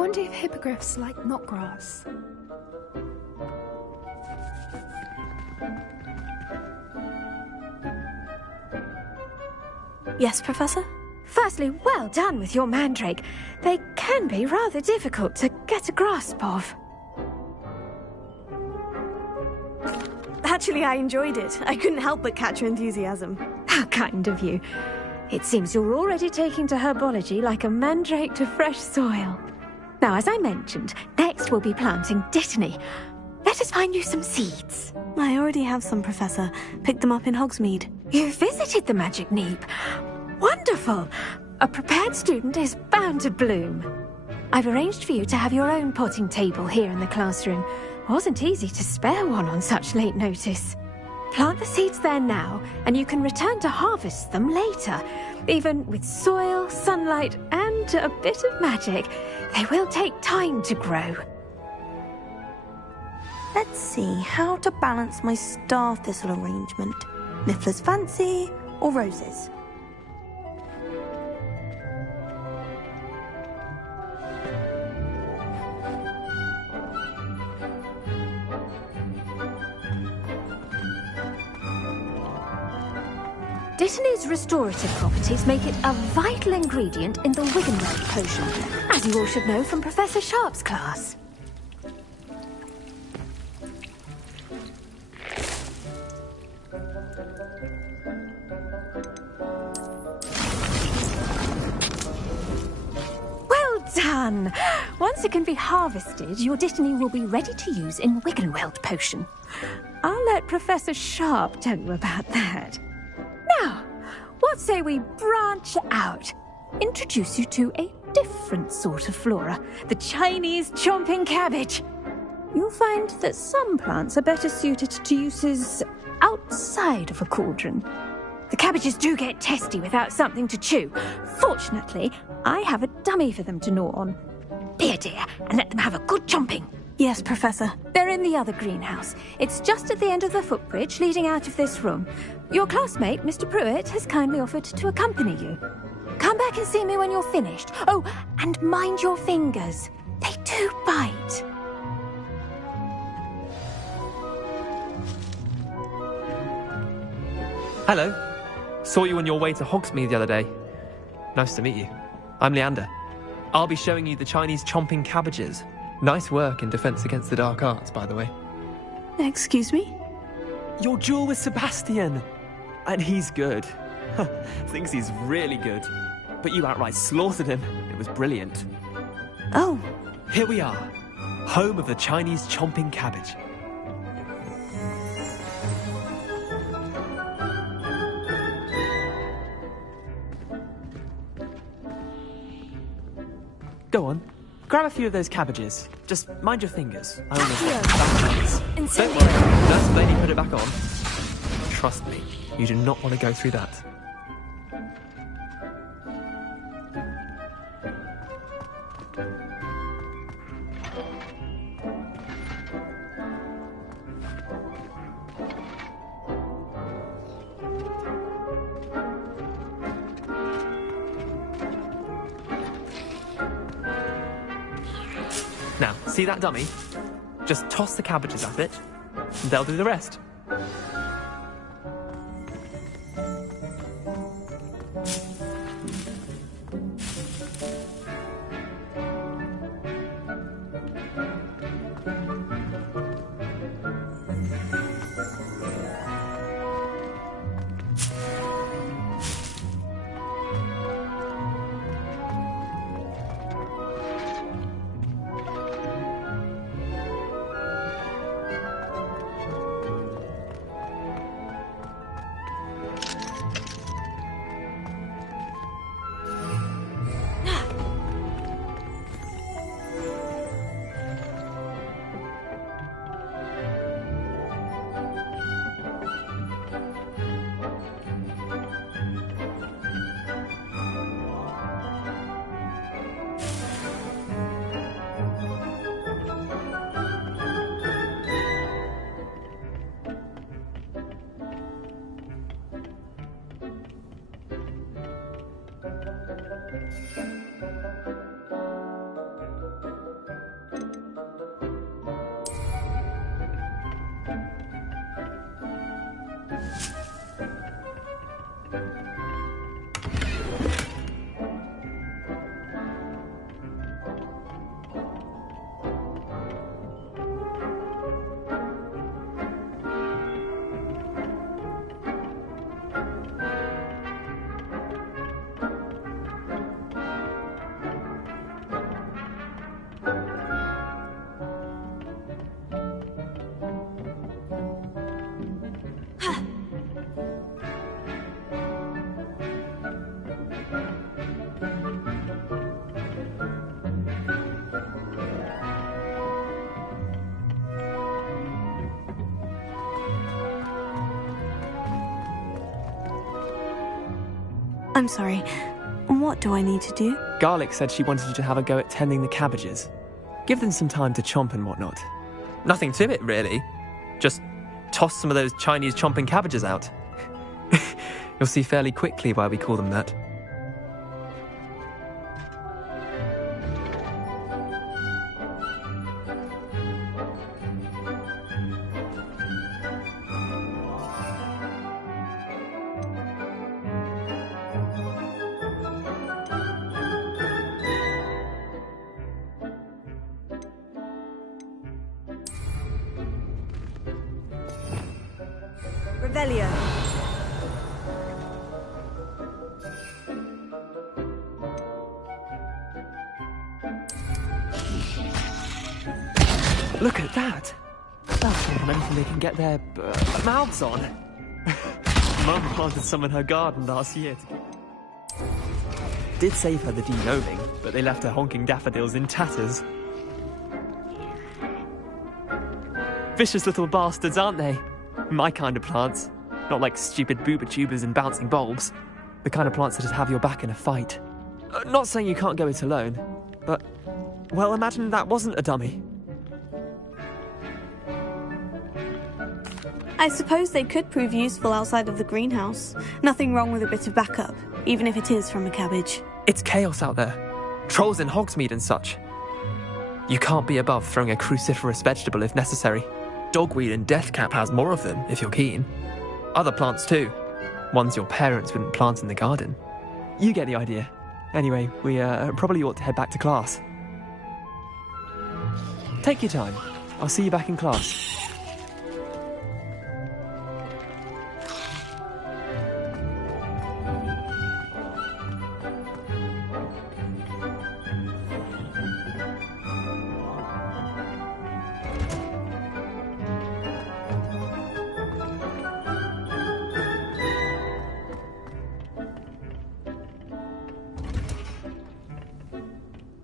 wonder if hippogriffs like knot grass. Yes, Professor? Firstly, well done with your mandrake. They can be rather difficult to get a grasp of. Actually, I enjoyed it. I couldn't help but catch your enthusiasm. How kind of you. It seems you're already taking to herbology like a mandrake to fresh soil. Now, as I mentioned, next we'll be planting dittany. Let us find you some seeds. I already have some, Professor. Picked them up in Hogsmeade. You visited the Magic Neep. Wonderful! A prepared student is bound to bloom. I've arranged for you to have your own potting table here in the classroom. Wasn't easy to spare one on such late notice. Plant the seeds there now, and you can return to harvest them later. Even with soil, sunlight, and a bit of magic, they will take time to grow. Let's see how to balance my star thistle arrangement. Niffler's fancy or roses? Dittany's restorative properties make it a vital ingredient in the Wiggenweld potion, as you all should know from Professor Sharp's class. Well done! Once it can be harvested, your Dittany will be ready to use in Wiggenweld potion. I'll let Professor Sharp tell you about that. Now, what say we branch out? Introduce you to a different sort of flora, the Chinese chomping cabbage. You'll find that some plants are better suited to uses outside of a cauldron. The cabbages do get testy without something to chew. Fortunately, I have a dummy for them to gnaw on. Be a dear and let them have a good chomping. Yes, Professor. They're in the other greenhouse. It's just at the end of the footbridge leading out of this room. Your classmate, Mr. Pruitt, has kindly offered to accompany you. Come back and see me when you're finished. Oh, and mind your fingers. They do bite. Hello. Saw you on your way to Hogsmeade the other day. Nice to meet you. I'm Leander. I'll be showing you the Chinese chomping cabbages. Nice work in Defense Against the Dark Arts, by the way. Excuse me? Your duel with Sebastian. And he's good. Thinks he's really good. But you outright slaughtered him. It was brilliant. Oh. Here we are. Home of the Chinese chomping cabbage. Go on. Grab a few of those cabbages. Just mind your fingers. I almost got backwards. Don't worry. Just let me put it back on. Trust me, you do not want to go through that. Now, see that dummy? Just toss the cabbages at it, and they'll do the rest. I'm sorry. What do I need to do? Garlic said she wanted you to have a go at tending the cabbages. Give them some time to chomp and whatnot. Nothing to it, really. Just toss some of those Chinese chomping cabbages out. You'll see fairly quickly why we call them that. Revelio. Look at that! That's more than anything they can get their mouths on. Mum planted some in her garden last year. Did save her the de-gnoming, but they left her honking daffodils in tatters. Vicious little bastards, aren't they? My kind of plants. Not like stupid booba tubers and bouncing bulbs. The kind of plants that just have your back in a fight. Not saying you can't go it alone, but, well, imagine that wasn't a dummy. I suppose they could prove useful outside of the greenhouse. Nothing wrong with a bit of backup, even if it is from a cabbage. It's chaos out there. Trolls in Hogsmeade and such. You can't be above throwing a cruciferous vegetable if necessary. Dogweed and deathcap has more of them, if you're keen. Other plants too. Ones your parents wouldn't plant in the garden. You get the idea. Anyway, we probably ought to head back to class. Take your time. I'll see you back in class.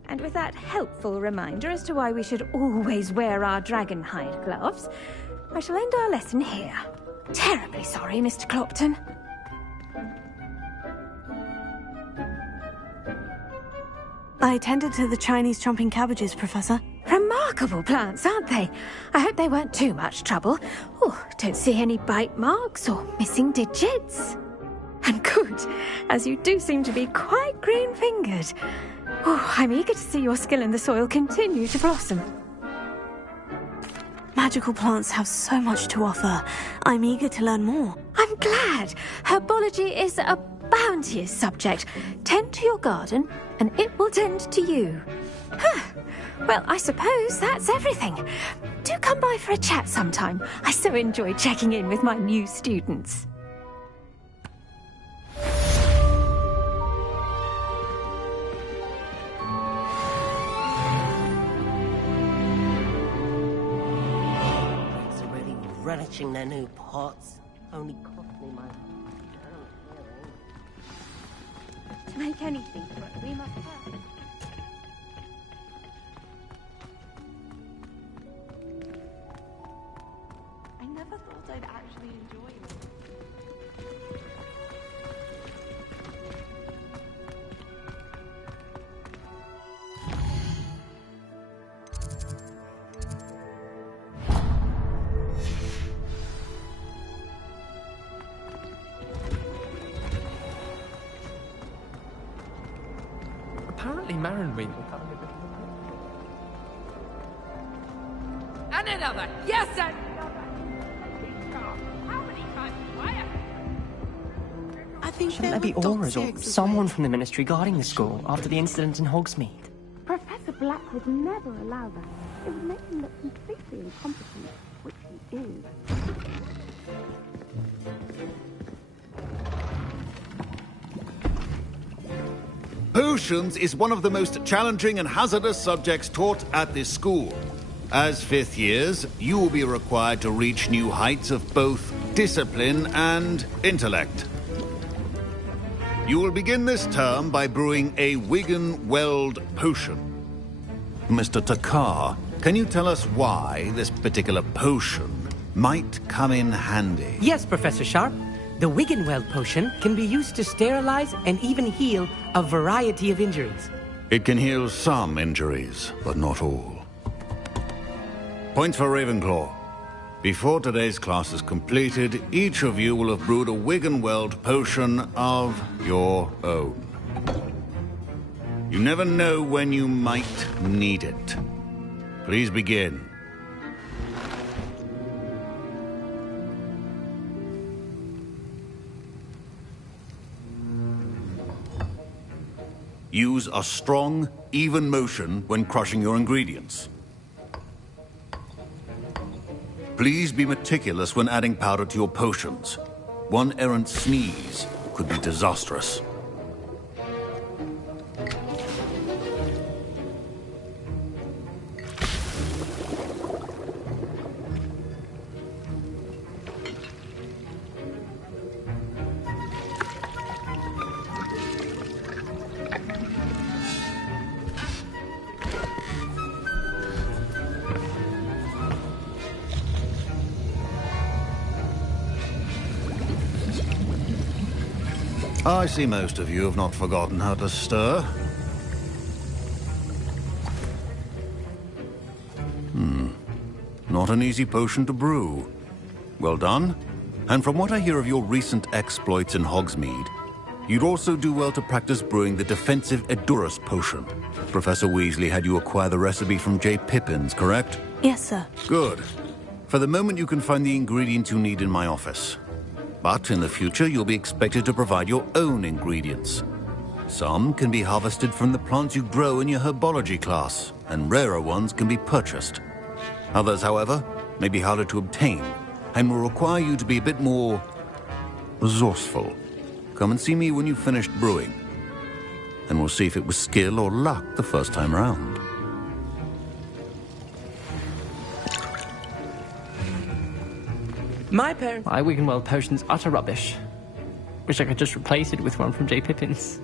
And with that helpful reminder as to why we should always wear our dragon hide gloves, I shall end our lesson here. Terribly sorry, Mr. Clopton. I tended to the Chinese chomping cabbages, Professor. Remarkable plants, aren't they? I hope they weren't too much trouble. Oh, don't see any bite marks or missing digits. And good, as you do seem to be quite green-fingered. Oh, I'm eager to see your skill in the soil continue to blossom. Magical plants have so much to offer. I'm eager to learn more. I'm glad. Herbology is a bounteous subject. Tend to your garden, and it will tend to you. Huh. Well, I suppose that's everything. Do come by for a chat sometime. I so enjoy checking in with my new students. Relishing their new pots. Only cost me my To make anything work, we must have. I never thought I'd actually enjoy it. Apparently Marinweed. And another! Yes, and another! How many times do I have I think shouldn't there be auras or someone from the ministry guarding the school after the incident in Hogsmeade? Professor Black would never allow that. It would make him look completely incompetent, which he is. Potions is one of the most challenging and hazardous subjects taught at this school. As fifth years, you will be required to reach new heights of both discipline and intellect. You will begin this term by brewing a Wigan-Weld potion. Mr. Takar, can you tell us why this particular potion might come in handy? Yes, Professor Sharp. The Wiggenweld potion can be used to sterilize and even heal a variety of injuries. It can heal some injuries, but not all. Points for Ravenclaw. Before today's class is completed, each of you will have brewed a Wiggenweld potion of your own. You never know when you might need it. Please begin. Use a strong, even motion when crushing your ingredients. Please be meticulous when adding powder to your potions. One errant sneeze could be disastrous. I see most of you have not forgotten how to stir. Not an easy potion to brew. Well done. And from what I hear of your recent exploits in Hogsmeade, you'd also do well to practice brewing the defensive Edurus potion. Professor Weasley had you acquire the recipe from J. Pippin's, correct? Yes, sir. Good. For the moment, you can find the ingredients you need in my office. But in the future, you'll be expected to provide your own ingredients. Some can be harvested from the plants you grow in your herbology class, and rarer ones can be purchased. Others, however, may be harder to obtain, and will require you to be a bit more resourceful. Come and see me when you've finished brewing, and we'll see if it was skill or luck the first time around. My Wiggenweld potion's utter rubbish. Wish I could just replace it with one from J. Pippin's.